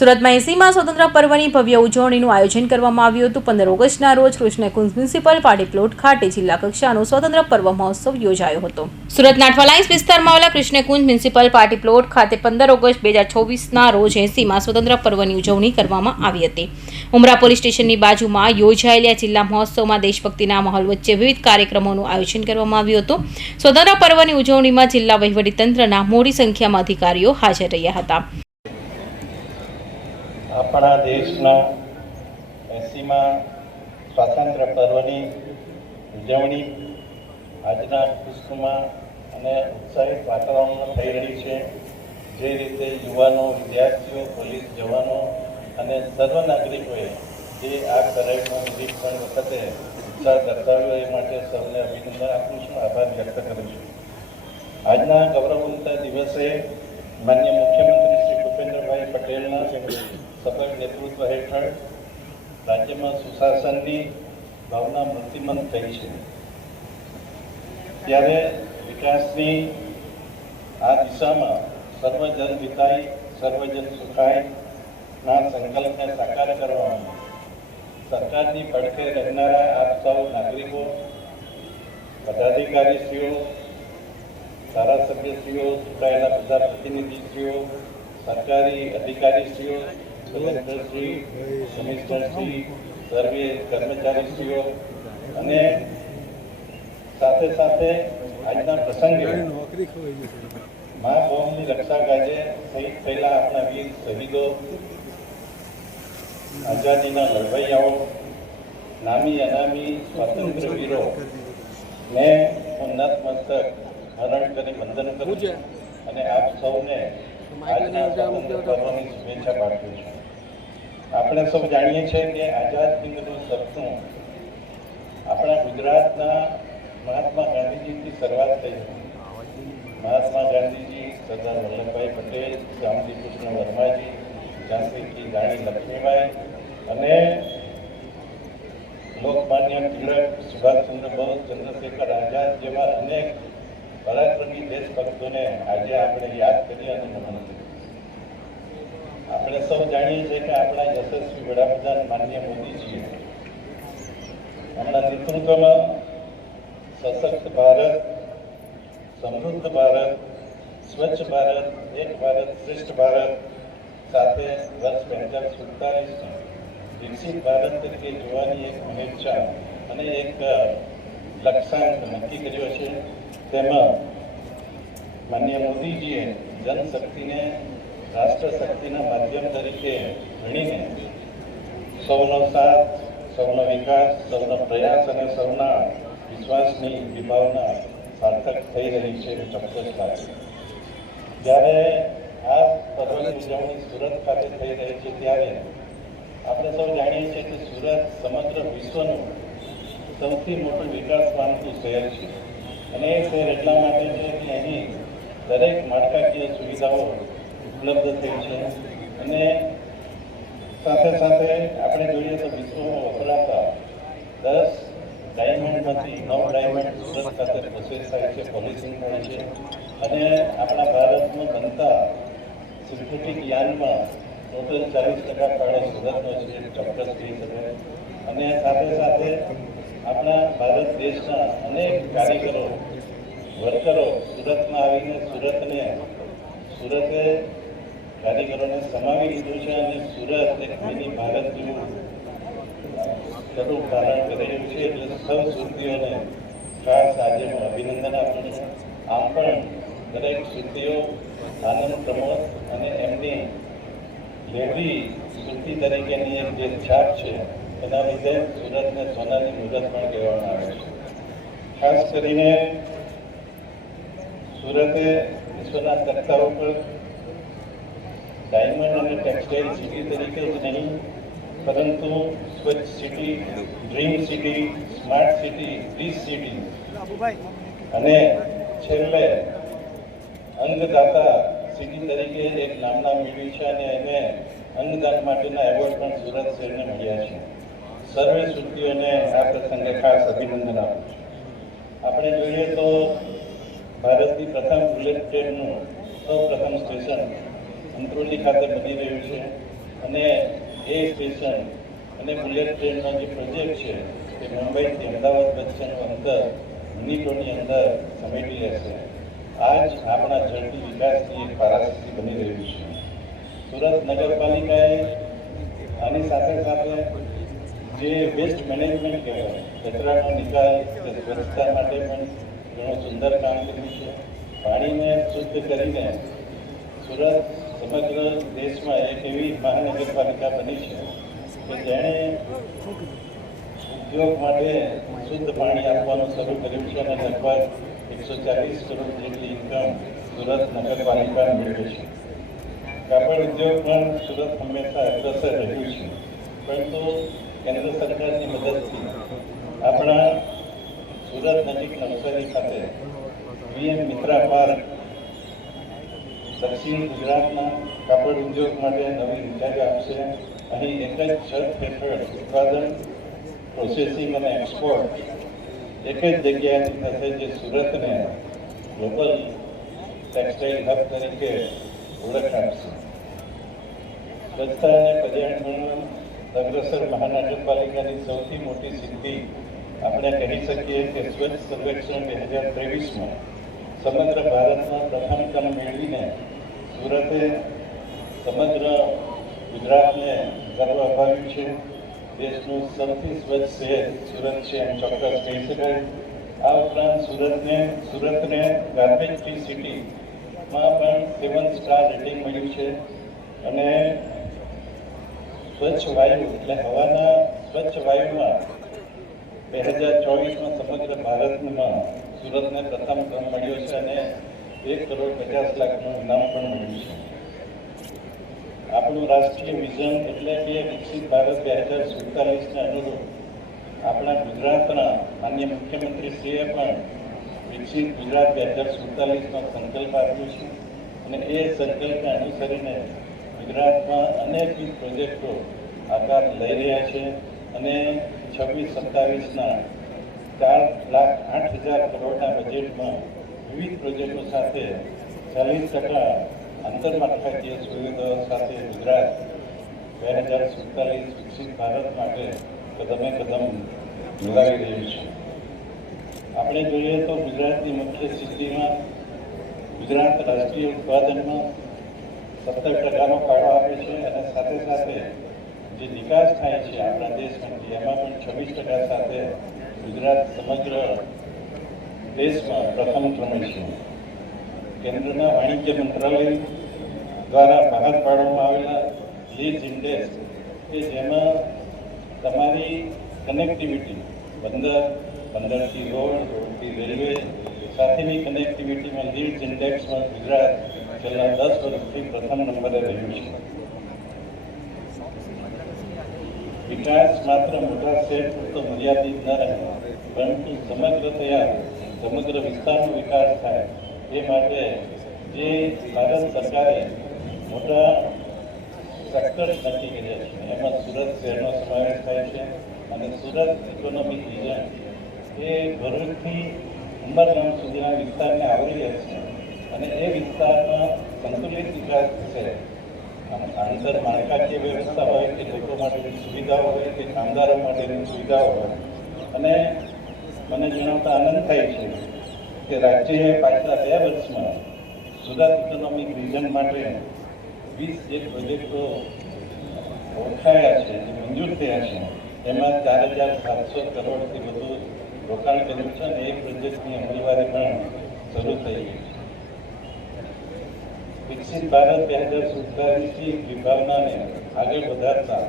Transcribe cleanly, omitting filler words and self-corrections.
સુરતમાં 80મા સ્વતંત્ર પર્વની ભવ્ય ઉજવણીનું આયોજન કરવામાં આવ્યું હતું। 15 ઓગસ્ટના રોજ કૃષ્ણકુંજ મ્યુનિસિપલ પાર્ટી પ્લોટ ખાતે જિલ્લા કક્ષાનો સ્વતંત્ર પર્વ મહોત્સવ યોજાયો હતો। સુરતના અઠવાલાઇન્સ વિસ્તારમાં આવેલા કૃષ્ણકુંજ મ્યુનિસિપલ પાર્ટી પ્લોટ ખાતે 15 ઓગસ્ટ 2024ના રોજ 80મા સ્વતંત્ર પર્વની ઉજવણી કરવામાં આવી હતી। ઉમરા પોલીસ સ્ટેશનની બાજુમાં યોજાયેલા જિલ્લા મહોત્સવમાં દેશભક્તિના માહોલ વચ્ચે વિવિધ કાર્યક્રમોનું આયોજન કરવામાં આવ્યું હતું। સ્વતંત્ર પર્વની ઉજવણીમાં જિલ્લા વહીવટીતંત્રના મોટી સંખ્યામાં અધિકારીઓ હાજર રહ્યા હતા। આપણા દેશના 80મા સ્વાતંત્ર્ય પર્વની ઉજવણી આજના ખુશનુમા અને ઉત્સાહિત વાતાવરણમાં થઈ રહી છે। જે રીતે યુવાનો, વિદ્યાર્થીઓ, પોલીસ જવાનો અને સર્વ નાગરિકોએ જે આ પરેડનું નિરીક્ષણ વખતે ઉત્સાહ દર્શાવ્યો એ માટે સૌને અભિનંદન આપું છું, આભાર વ્યક્ત કરું છું। આજના ગૌરવવંતા દિવસે માનનીય મુખ્યમંત્રી શ્રી ભૂપેન્દ્રભાઈ પટેલના સફળ નેતૃત્વ હેઠળ રાજ્યમાં સુશાસનની ભાવના મૂર્તિમંત થઈ છે। ત્યારે વિકાસની આ દિશામાં સર્વજન હિતાય સર્વજન સુખાયના સંકલ્પને સાકાર કરવામાં સરકારની પડખે રહેનારા આપ સૌ નાગરિકો, પદાધિકારીશ્રીઓ, ધારાસભ્યશ્રીઓ, ચૂંટાયેલા બધા પ્રતિનિધિશ્રીઓ, સરકારી અધિકારીશ્રીઓ, કલેક્ટરશ્રી, કમિશનરશ્રી, સર્વે કર્મચારીશ્રીઓ અને સાથે સાથે આજના પ્રસંગે મા ભૌમની રક્ષા કાજે શહીદ થયેલા આપણા વીર શહીદો, આઝાદીના લડવૈયાઓ, નામી અનામી સ્વાતંત્ર્ય વીરો ને હું નતમસ્તક હરણ કરી વંદન કરું છું અને આપ સૌને આજના સ્વાતંત્ર્ય પર્વની શુભેચ્છા પાઠવું છું। આપણે સૌ જાણીએ છીએ કે આઝાદ હિંદનું સપનું આપણા ગુજરાતના મહાત્મા ગાંધીજીથી શરૂઆત થઈ હતી। મહાત્મા ગાંધીજી, સરદાર વલ્લભભાઈ પટેલ, શ્યામજી કૃષ્ણ વર્માજી, ઝાંસી કી રાણી લક્ષ્મીબાઈ અને લોકમાન્ય તિલક, સુભાષચંદ્ર બોઝ, ચંદ્રશેખર આઝાદ જેવા અનેક પરાક્રમી દેશભક્તોને આજે આપણે યાદ કરીએ અને નમન કરીએ। આપણે સૌ જાણીએ છીએ કે આપણા યશસ્વી વડાપ્રધાન માનનીય મોદીજીએ એમના નેતૃત્વમાં સશક્ત ભારત, સમૃદ્ધ ભારત, સ્વચ્છ ભારત, એક ભારત શ્રેષ્ઠ ભારત સાથે વર્ષ 2047 વિકસિત ભારત તરીકે જોવાની એક અપેક્ષા અને એક લક્ષ્યાંક નક્કી કર્યો છે। તેમાં માનનીય મોદીજીએ જનશક્તિને રાષ્ટ્ર શક્તિના માધ્યમ તરીકે ગણીને સૌનો સાથ, સૌનો વિકાસ, સૌનો પ્રયાસ અને સૌના વિશ્વાસની વિભાવના સાર્થક થઈ રહી છે ચોક્કસ લાગે। જ્યારે આ પર્વની ઉજવણી સુરત ખાતે થઈ રહી છે ત્યારે આપણે સૌ જાણીએ છીએ કે સુરત સમગ્ર વિશ્વનું સૌથી મોટું વિકાસ પામતું શહેર છે અને એ શહેર એટલા માટે છે કે અહીં દરેક માળખાકીય સુવિધાઓ ઉપલબ્ધ થઈ છે અને સાથે સાથે આપણે જોઈએ તો વિશ્વમાં વપરાતા 10 ડાયમંડમાંથી 9 ડાયમંડ સુરત ખાતે પ્રોસેસ થાય છે, પોલિશિંગ થાય છે અને આપણા ભારતમાં બનતા સિન્થેટિક યાર્ડમાં ટોટલ 40% ફાળો સુરતનો છે, ચોક્કસ કહી શકાય। અને સાથે સાથે આપણા ભારત દેશના અનેક કારીગરો, વર્કરો સુરતમાં આવીને સુરતે કારીગરોને સમાવી લીધું છે અને સુરત એક મિની ભારત જેવું સ્વરૂપ ધારણ કરી રહ્યું છે। એટલે સૌ સુરતીઓને ખાસ આજે હું અભિનંદન આપું છું। આમ પણ દરેક સુરતીઓ આનંદ પ્રમોદ અને એમની લેવી સુરતી તરીકેની એક જે છાપ છે એના લીધે સુરતને સોનાની મુહૂર્ત પણ કહેવામાં આવે છે। ખાસ કરીને સુરતે વિશ્વના તખ્તા ઉપર ડાયમંડ અને ટેક્સટાઇલ સિટી તરીકે જ નહીં પરંતુ સ્વચ્છ city, dream city, smart city, peace city અને છેલ્લે અંગદાતા સિટી તરીકે એક નામના મેળવી છે અને એને અંગદાન માટેના એવોર્ડ પણ સુરત શહેરને મળ્યા છે। સર્વે સુરતીઓને આ પ્રસંગે ખાસ અભિનંદન આપું છું। આપણે જોઈએ તો ભારતની પ્રથમ બુલેટ ટ્રેનનું સૌ પ્રથમ સ્ટેશન અંત્રોલી ખાતે બની રહ્યું છે અને એ સ્ટેશન અને બુલેટ ટ્રેનનો જે પ્રોજેક્ટ છે તે મુંબઈથી અમદાવાદ વચ્ચેનું અંતર મિનિટોની અંદર સમેટી લેશે. આ જ આપણા ઝડપી વિકાસની એક પારાશક્તિ બની રહ્યું છે. સુરત નગરપાલિકાએ આની સાથે સાથે જે વેસ્ટ મેનેજમેન્ટ કહેવાય, કચરાનો નિકાલ કે સ્વચ્છતા માટે પણ ઘણું સુંદર કામ કર્યું છે. પાણીને શુદ્ધ કરીને સુરત સમગ્ર દેશમાં એક એવી મહાનગરપાલિકા બની છે કે જેણે ઉદ્યોગ માટે શુદ્ધ પાણી આપવાનું શરૂ કર્યું છે અને લગભગ 140 કરોડ જેટલી ઇન્કમ સુરત નગરપાલિકા મેળવે છે. કાપડ ઉદ્યોગ પણ સુરત હંમેશા અગ્રેસર રહ્યું છે, પરંતુ કેન્દ્ર સરકારની મદદથી આપણા સુરત નજીક નવસારી ખાતે VM મિત્રા પાર્ક દક્ષિણ ગુજરાતના કાપડ ઉદ્યોગ માટે નવી ઊંચાઈ આપશે. અહીં એક જ છત હેઠળ ઉત્પાદન, પ્રોસેસિંગ અને એક્સપોર્ટ એક જ જગ્યાએથી થશે, જે સુરતને ગ્લોબલ ટેક્સટાઇલ હબ તરીકે ઓળખ આપશે. સ્વચ્છતા અને પર્યાવરણ અગ્રેસર મહાનગરપાલિકાની સૌથી મોટી સિદ્ધિ આપણે કહી શકીએ કે સ્વચ્છ સર્વેક્ષણ 2023માં સમગ્ર ભારતમાં પ્રથમ ક્રમ મેળવીને સુરતે સમગ્ર ગુજરાતને ગર્વ અપાવ્યું છે. દેશનું સૌથી સ્વચ્છ શહેર સુરત છે એમ ચોક્કસ કહી શકાય. આ ઉપરાંત સુરતને ગાર્બેજ ફ્રી સિટીમાં પણ 7 સ્ટાર રેટિંગ મળ્યું છે અને સ્વચ્છ વાયુ એટલે હવાના સ્વચ્છ વાયુમાં 2024માં સમગ્ર ભારતમાં સુરતને પ્રથમ ક્રમ મળ્યો છે અને 1,50,00,000નું ઇનામ પણ મળ્યું છે. આપણું રાષ્ટ્રીય વિઝન એટલે કે વિકસિત ભારત 2047ને અનુરૂપ આપણા ગુજરાતના માનનીય મુખ્યમંત્રીશ્રીએ પણ વિકસિત ગુજરાત 2047નો સંકલ્પ આપ્યો છે અને એ સંકલ્પને અનુસરીને ગુજરાતમાં અનેકવિધ પ્રોજેક્ટો આકાર લઈ રહ્યા છે અને 26-27ના 4,08,000 કરોડના બજેટમાં વિવિધ પ્રોજેક્ટો સાથે 40% આંતરમાળખાકીય સુવિધાઓ સાથે ગુજરાત 2047 વિકસિત ભારત માટે કદમે કદમ મિલાવી રહ્યું છે. આપણે જોઈએ તો ગુજરાતની મુખ્ય સિદ્ધિમાં ગુજરાત રાષ્ટ્રીય ઉત્પાદનમાં 17%નો ફાળો આપે છે અને સાથે સાથે જે નિકાસ થાય છે આપણા દેશમાંથી એમાં પણ 26% સાથે ગુજરાત સમગ્ર દેશમાં પ્રથમ ક્રમે છે. કેન્દ્રના વાણિજ્ય મંત્રાલય દ્વારા બહાર પાડવામાં આવેલા લીઝ ઇન્ડેક્સ કે જેમાં તમારી કનેક્ટિવિટી બંદરથી રોડ, રોડથી રેલવે સાથેની કનેક્ટિવિટીમાં લીઝ ઇન્ડેક્સમાં ગુજરાત છેલ્લા 10 વર્ષથી પ્રથમ નંબરે રહ્યું છે. વિકાસ માત્ર મોટા શહેર પૂરતો મર્યાદિત ન રહે, પરંતુ સમગ્ર વિસ્તારનો વિકાસ થાય એ માટે જે ભારત સરકારે મોટા સેક્ટર્સ નક્કી કર્યા છે એમાં સુરત શહેરનો સમાવેશ થાય છે અને સુરત ઇકોનોમિક વિઝન એ ભરૂચથી ઉંબરગામ સુધીના વિસ્તારને આવરી લે છે અને એ વિસ્તારમાં સંતુલિત વિકાસ થશે. આંતર માળખાકીય વ્યવસ્થા હોય કે લોકો માટેની સુવિધાઓ હોય કે કામદારો માટેની સુવિધાઓ હોય. અને મને જણાવતા આનંદ થાય છે કે રાજ્યએ પાછલા 2 વર્ષમાં સુરત ઇકોનોમિક વિઝન માટે 20 જે પ્રોજેક્ટો ઓળખાયા છે, જે મંજૂર થયા છે, એમાં 4,700 કરોડથી વધુ રોકાણ કર્યું છે અને એ પ્રોજેક્ટની અમલવારી પણ શરૂ થઈ ગઈ છે. વિકસિત ભારત 2047ની વિભાવનાને આગળ વધારતા